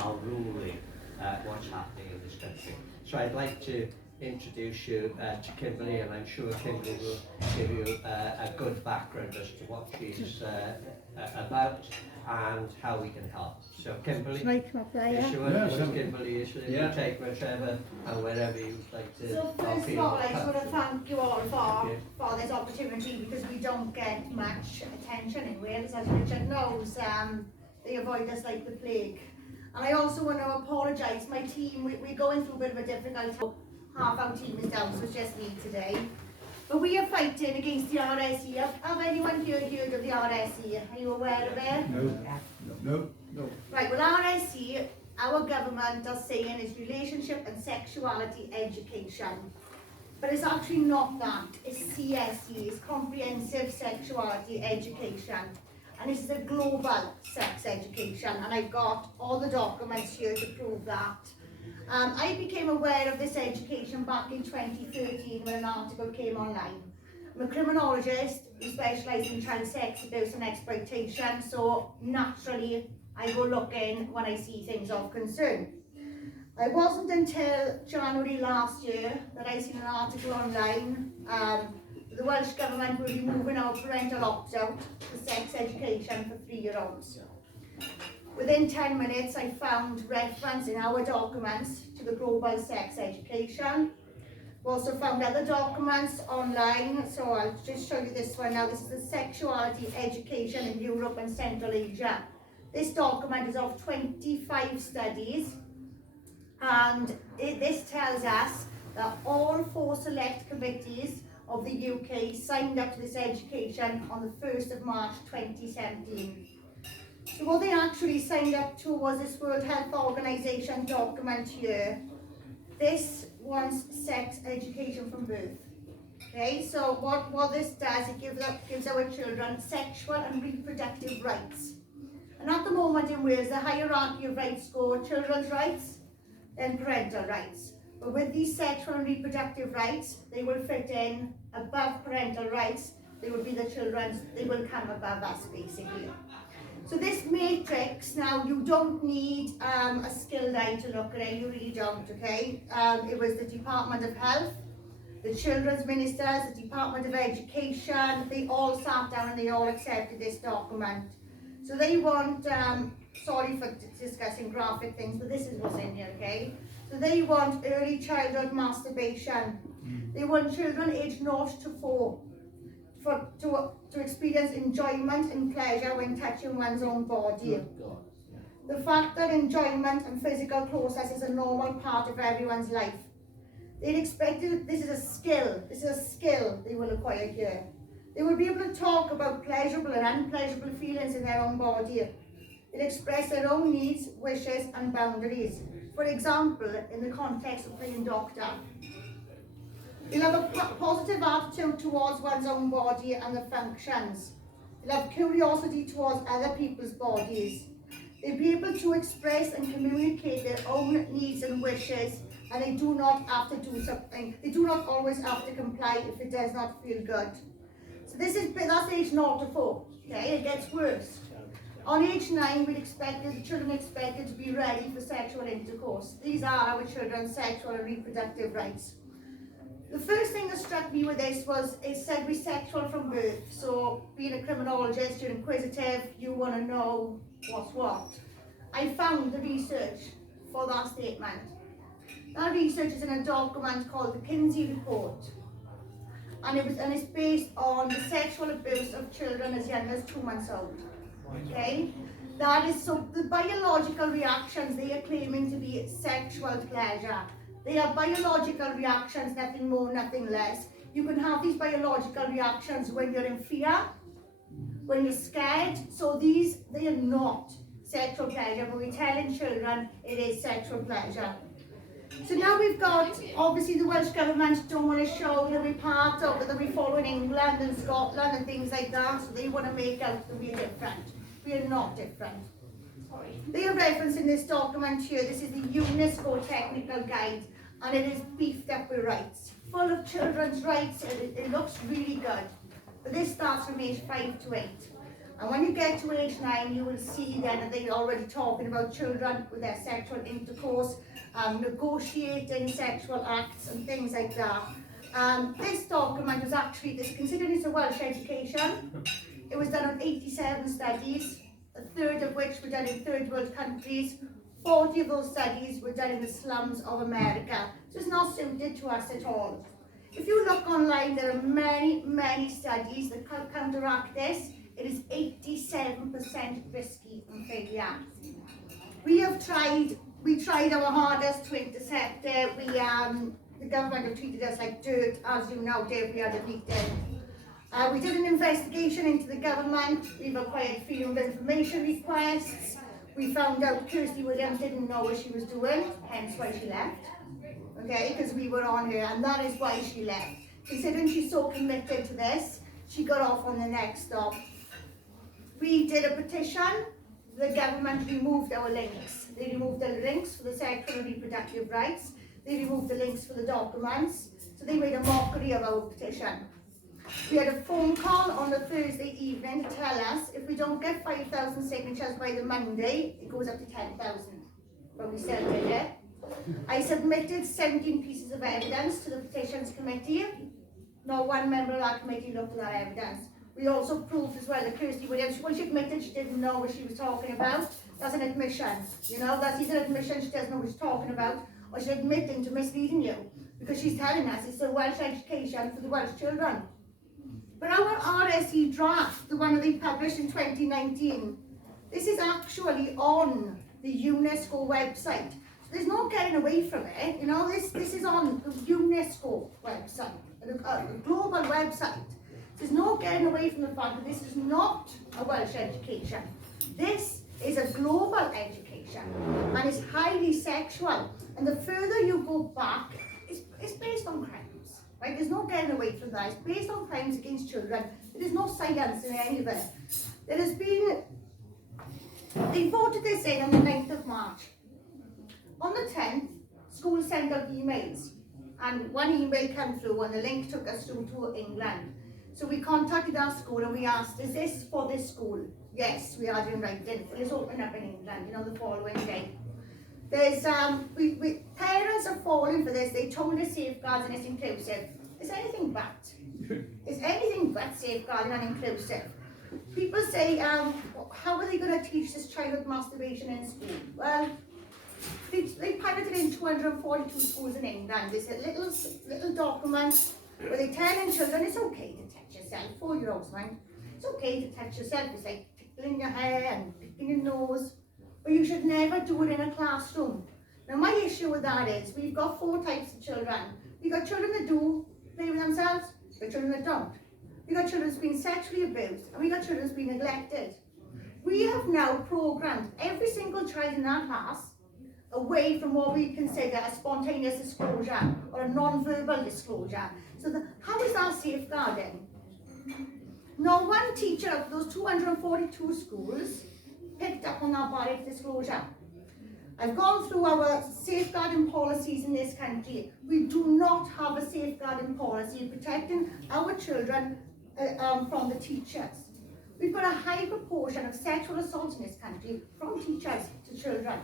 are ruling what's happening in this country. So I'd like to introduce you to Kimberly, and I'm sure Kimberly will give you a good background as to what she's about and how we can help. So Kimberly, Can I come up there, yeah? sure, Kimberly is you take whichever and wherever you'd like to. So first of all, I just want to thank you all for this opportunity, because we don't get much attention in Wales, as Richard knows. They avoid us like the plague. And I also want to apologise. My team, we're going through a bit of a difficult time. Half our team is down, so it's just me today. But we are fighting against the RSE. Have anyone here heard of the RSE? Are you aware of it? No. Right, well, RSE, our government are saying is relationship and sexuality education. But it's actually not that. It's CSE, it's comprehensive sexuality education. And this is a global sex education, and I've got all the documents here to prove that. I became aware of this education back in 2013 when an article came online. I'm a criminologist who specialises in child sex abuse and exploitation, so naturally I go looking when I see things of concern. It wasn't until January last year that I seen an article online. The Welsh Government will be moving our parental opt-out for sex education for 3-year-olds. Within 10 minutes, I found reference in our documents to the global sex education. We also found other documents online, so I'll just show you this one now. This is the sexuality education in Europe and Central Asia. This document is of 25 studies, and this tells us that all 4 select committees of the UK signed up to this education on the 1st of March 2017. So what they actually signed up to was this World Health Organization document here. This wants sex education from birth. Okay, so what this does, it gives our children sexual and reproductive rights. And at the moment in Wales, the hierarchy of rights go children's rights and parental rights. But with these sexual and reproductive rights, they will fit in above parental rights. They will be the children's, they will come above us basically. So this matrix, now you don't need a skilled eye to look at it, you really don't, okay? It was the Department of Health, the Children's Ministers, the Department of Education, they all sat down and they all accepted this document. So they want, sorry for discussing graphic things, but this is what's in here, okay? So they want early childhood masturbation. They want children aged 0 to 4 to experience enjoyment and pleasure when touching one's own body. The fact that enjoyment and physical closeness is a normal part of everyone's life. They'd expect this is a skill they will acquire here. They will be able to talk about pleasurable and unpleasurable feelings in their own body. They'll express their own needs, wishes and boundaries. For example, in the context of playing doctor. They'll have a positive attitude towards one's own body and the functions. They'll have curiosity towards other people's bodies. They'll be able to express and communicate their own needs and wishes, and they do not have to do something. They do not always have to comply if it does not feel good. So that's age 0 to 4. Okay, it gets worse. On age 9, the children expected to be ready for sexual intercourse. These are our children's sexual and reproductive rights. The first thing that struck me with this was it said we're sexual from birth. So being a criminologist, you're inquisitive, you want to know what's what. I found the research for that statement. That research is in a document called the Kinsey Report. And it's based on the sexual abuse of children as young as 2 months old. Okay? That is, so the biological reactions they are claiming to be sexual pleasure. They are biological reactions, nothing more, nothing less. You can have these biological reactions when you're in fear, when you're scared. So they are not sexual pleasure, but we're telling children it is sexual pleasure. So now we've got, obviously the Welsh Government don't want to show that we're part of, that we follow in England and Scotland and things like that, so they want to make out that we're different. We are not different. They are referencing this document here. This is the UNESCO Technical Guide, and it is beefed up with rights. Full of children's rights, it looks really good. But this starts from age 5 to 8. And when you get to age 9, you will see then that they're already talking about children with their sexual intercourse, negotiating sexual acts and things like that. This document was actually, considered as a Welsh education. It was done on 87 studies, a third of which were done in third world countries. 40 of those studies were done in the slums of America. So it's not suited to us at all. If you look online, there are many, many studies that counteract this. It is 87% risky and failure. We tried our hardest to intercept it. The government have treated us like dirt, as you know, Dave, we had a meeting. We did an investigation into the government. We've acquired freedom of information requests. We found out Kirsty Williams didn't know what she was doing, hence why she left. Okay, because we were on her, and that is why she left. Considering she's so committed to this, she got off on the next stop. We did a petition. The government removed our links. They removed the links for the sexual and reproductive rights. They removed the links for the documents. So they made a mockery of our petition. We had a phone call on the Thursday evening to tell us if we don't get 5,000 signatures by the Monday, it goes up to 10,000. But we still did it. I submitted 17 pieces of evidence to the petitions committee. Not one member of that committee looked at that evidence. We also proved as well that Kirsty Williams, when she admitted she didn't know what she was talking about, that's an admission. You know, that's either an admission she doesn't know what she's talking about, or she's admitting to misleading you. Because she's telling us it's a Welsh education for the Welsh children. But our RSE draft, the one that they published in 2019, this is actually on the UNESCO website. So there's no getting away from it. You know, this is on the UNESCO website, a global website. There's no getting away from the fact that this is not a Welsh education. This is a global education, and it's highly sexual. And the further you go back, it's based on crimes, right? There's no getting away from that. It's based on crimes against children. There is no science in any of it. There has been, they voted this in on the 9th of March. On the 10th, schools sent out emails, and one email came through, and the link took us through to England. So we contacted our school and we asked, is this for this school? Yes, we are doing writing. Let's open up in England, you know, the following day. There's, parents are falling for this. They told us safeguarding is inclusive. It's anything but. It's anything but safeguarding and inclusive. People say, how are they going to teach this child masturbation in school? Well, they piloted in 242 schools in England. There's a little document where they tell children it's okay to touch yourself, 4-year-olds, mind. It's okay to touch yourself. It's like tickling your hair and picking your nose. But you should never do it in a classroom. Now my issue with that is we've got 4 types of children. We've got children that do play with themselves, we've got children that don't. We've got children that's been sexually abused, and we've got children that's been neglected. We have now programmed every single child in that class away from what we consider a spontaneous disclosure or a non-verbal disclosure. So how is that safeguarding? Not one teacher of those 242 schools picked up on that barrier to disclosure. I've gone through our safeguarding policies in this country. We do not have a safeguarding policy protecting our children from the teachers. We've got a high proportion of sexual assaults in this country from teachers to children.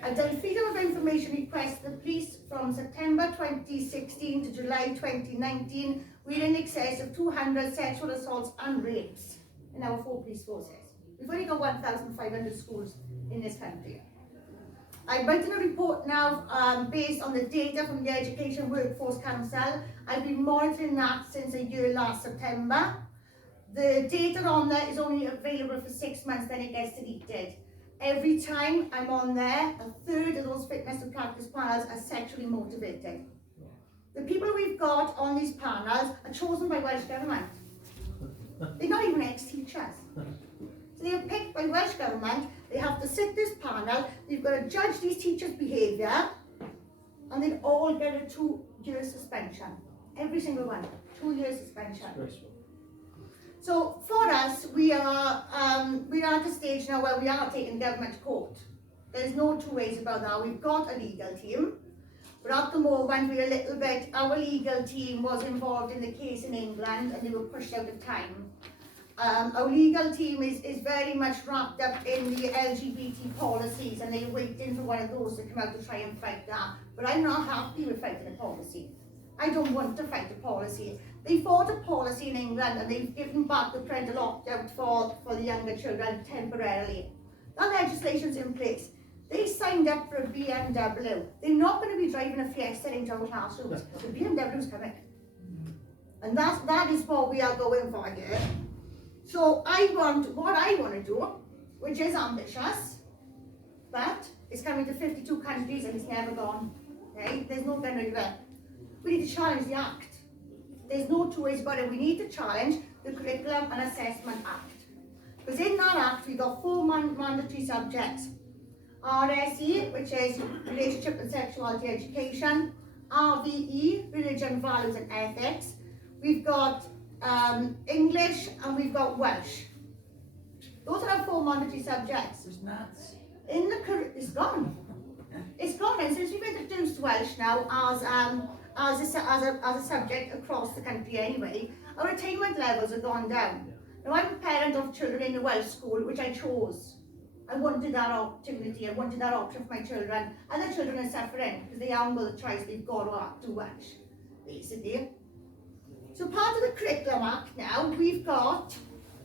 I've done freedom of information requests to the police from September 2016 to July 2019. We're in excess of 200 sexual assaults and rapes in our 4 police forces. We've only got 1,500 schools in this country. I'm writing a report now based on the data from the Education Workforce Council. I've been monitoring that since a year last September. The data on there is only available for 6 months, then it gets deleted. Every time I'm on there, a third of those fitness to practice panels are sexually motivated. The people we've got on these panels are chosen by Welsh Government. They're not even ex-teachers. So they are picked by Welsh Government, they have to sit this panel, they've got to judge these teachers' behaviour, and they'd all get a 2-year suspension. Every single one, 2-year suspension. So for us, we are at a stage now where we are taking government to court. There's no 2 ways about that. We've got a legal team, but at the moment we're a little bit, our legal team was involved in the case in England and they were pushed out of time. our legal team is very much wrapped up in the LGBT policies, and they're waiting for one of those to come out to try and fight that. But I'm not happy with fighting a policy. I don't want to fight a policy. They fought a policy in England and they've given back the parental opt-out for the younger children temporarily. That legislation's in place. They signed up for a BMW. They're not going to be driving a Fiesta into our classrooms. The BMW's coming. And that is what we are going for here. So what I want to do, which is ambitious, but it's coming to 52 countries and it's never gone. Okay? There's no going anywhere. We need to challenge the Act. There's no two ways about it. We need to challenge the Curriculum and Assessment Act. Because in that Act, we've got 4 mandatory subjects. RSE, which is Relationship and Sexuality Education. RVE, Religion, Values and Ethics. We've got English and we've got Welsh. Those are our 4 mandatory subjects. There's maths. It's gone. It's gone, and since we've introduced Welsh now as a subject across the country anyway, our attainment levels have gone down. Now I'm a parent of children in a Welsh school, which I chose. I wanted that opportunity, I wanted that option for my children. Other children are suffering because they haven't got the choice, they've got to do Welsh, basically. So part of the Curriculum Act now, we've got,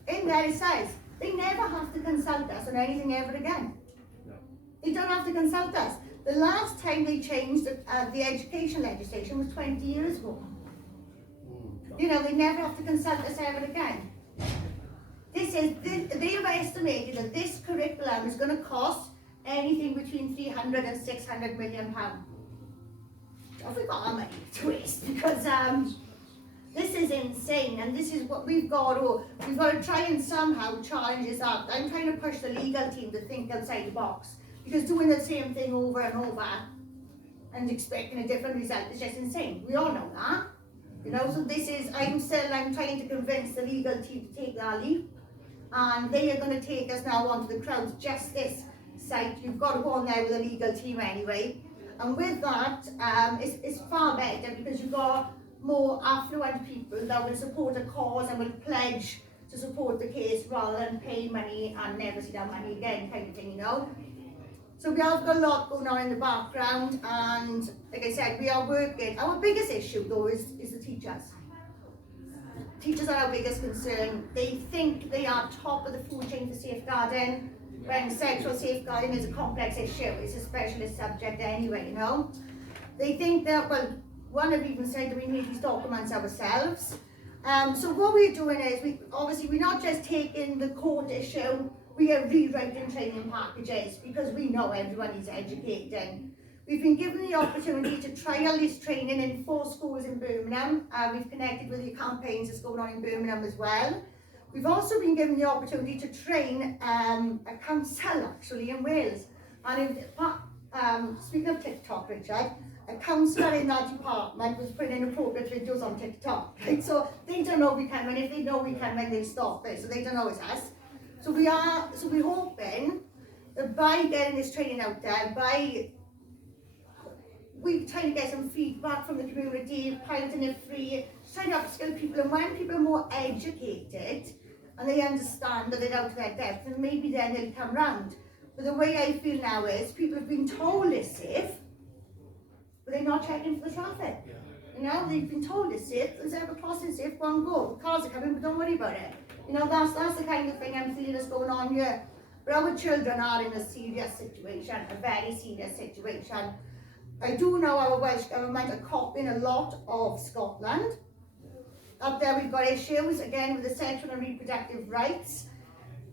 in there it says, they never have to consult us on anything ever again. No. They don't have to consult us. The last time they changed the education legislation was 20 years ago. You know, they never have to consult us ever again. They have estimated that this curriculum is going to cost anything between 300 and 600 million pounds. Have we got our money to waste? Because this is insane, and this is what we've got to try and somehow challenge this up. I'm trying to push the legal team to think outside the box, because doing the same thing over and over and expecting a different result is just insane. We all know that. You know, so I'm trying to convince the legal team to take that leap, and they are going to take us now onto the crowd justice site. You've got to go on there with a legal team anyway, and with that, it's far better because you've got more affluent people that will support a cause and will pledge to support the case rather than pay money and never see that money again, kind of thing, you know. So we have got a lot going on in the background, and like I said, we are working. Our biggest issue though is the teachers. Teachers are our biggest concern. They think they are top of the food chain for safeguarding, when sexual safeguarding is a complex issue. It's a specialist subject anyway, you know. They think that, well, one have even said that we need these documents ourselves. So what we're doing is, we're not just taking the court issue, we are rewriting training packages because we know everyone is educating. We've been given the opportunity to trial this training in 4 schools in Birmingham. We've connected with the campaigns that's going on in Birmingham as well. We've also been given the opportunity to train a council actually in Wales. And speaking of TikTok, Richard, a counsellor in that department was putting inappropriate videos on TikTok. Right? So they don't know we can, and if they know we can, then they stop it. So they don't know it's us. So we're hoping that by getting this training out there, we're trying to get some feedback from the community, piloting it free, trying to upskill people, and when people are more educated and they understand that they're out of their depth, then maybe then they'll come round. But the way I feel now is people have been told it's safe, but they're not checking for the traffic. You know, they've been told it's safe, there's ever crossing safe, go and go. The cars are coming, but don't worry about it. You know, that's the kind of thing I'm feeling is going on here. But our children are in a serious situation, a very serious situation. I do know our Welsh government are copying a lot of Scotland. Up there we've got issues, again, with the sexual and reproductive rights.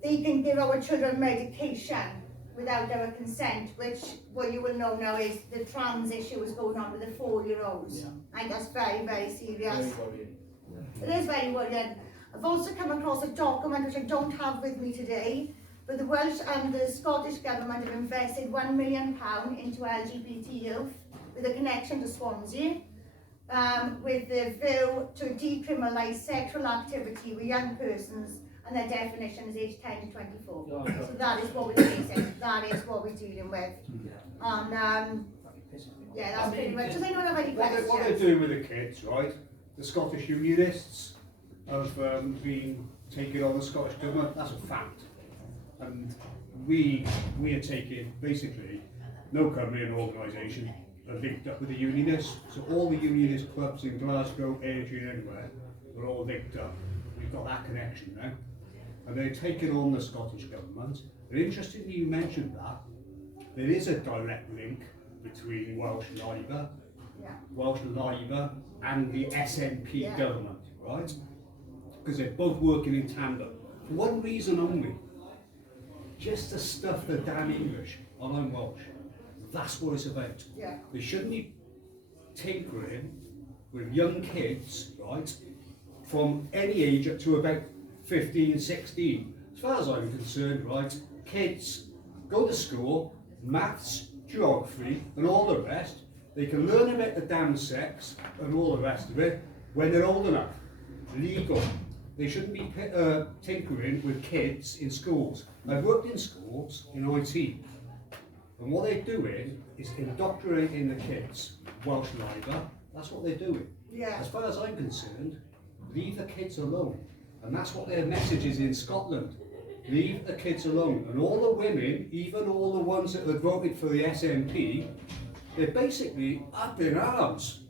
They can give our children medication without our consent, which, what you will know now is the trans issue is going on with the 4-year-olds. Yeah. And that's very, very serious. Very worrying. It is very worrying. I've also come across a document which I don't have with me today, but the Welsh and the Scottish government have invested £1 million into LGBT youth with a connection to Swansea, with the view to decriminalise sexual activity with young persons, and their definition is age 10 to 24. So that is what we're facing, that is what we're dealing with. And yeah, that's pretty much. Does anyone have any questions? What they're doing with the kids, right? The Scottish Unionists have been taking on the Scottish Government, that's a fact. And we are taking, basically, no company and organisation are linked up with the unionists. So all the unionist clubs in Glasgow, Airdrie and anywhere are all linked up. We've got that connection now. And they're taking on the Scottish Government. And interestingly, you mentioned that. There is a direct link between Welsh Labour and the SNP government, right? Because they're both working in tandem. For one reason only, just to stuff the damn English, and I'm Welsh. That's what it's about. Yeah. They shouldn't be tinkering with young kids, right, from any age up to about 15, 16. As far as I'm concerned, right, kids go to school, maths, geography, and all the rest. They can learn about the damn sex and all the rest of it when they're old enough, legal. They shouldn't be tinkering with kids in schools. I've worked in schools in IT, and what they're doing is indoctrinating the kids. Welsh Labour, that's what they're doing. Yeah. As far as I'm concerned, leave the kids alone. And that's what their message is in Scotland. Leave the kids alone. And all the women, even all the ones that have voted for the SNP, they're basically up in arms.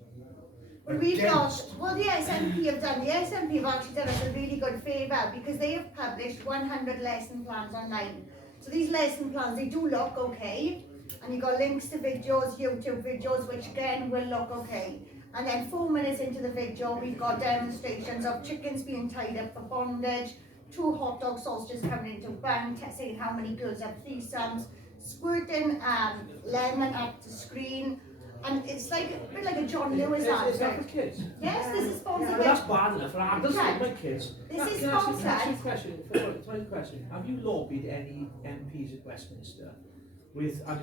We've got, what the SNP have done, the SNP have actually done us a really good favour because they have published 100 lesson plans online. So these lesson plans, they do look okay, and you've got links to videos, YouTube videos, which again will look okay. And then 4 minutes into the video, we've got demonstrations of chickens being tied up for bondage, 2 hot dog sausages coming into bang, saying how many girls have threesomes, squirting lemon at the screen. And it's like a bit like a John Lewis ad. Is that for kids? Yes, this is sponsored by... That's bad enough for adults, Right. my kids. This is Can I ask you a sponsored. question? Have you lobbied any MPs at Westminster with? I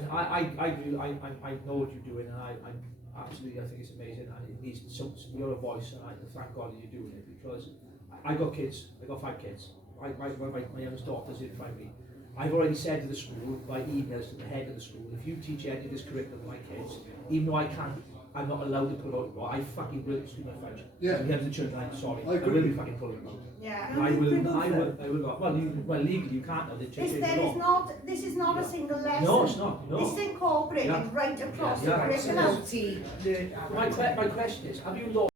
know what you're doing, and I absolutely, I think it's amazing, and it needs you're a voice, and I thank God that you're doing it, because I got kids. I got 5 kids. My youngest daughter's in primary. I've already said to the school by emails to the head of the school, if you teach any of this curriculum to my kids, even though I'm not allowed to pull out, well, I fucking will, excuse my French. Yeah. We have the children, I'm sorry. I agree. will be fucking pulling them out. Yeah. I will not. Well, legally you can't now. They change the law. This is not a single lesson. No, it's not. No. This is incorporated Yeah. right across Yeah. the curriculum. My question is, have you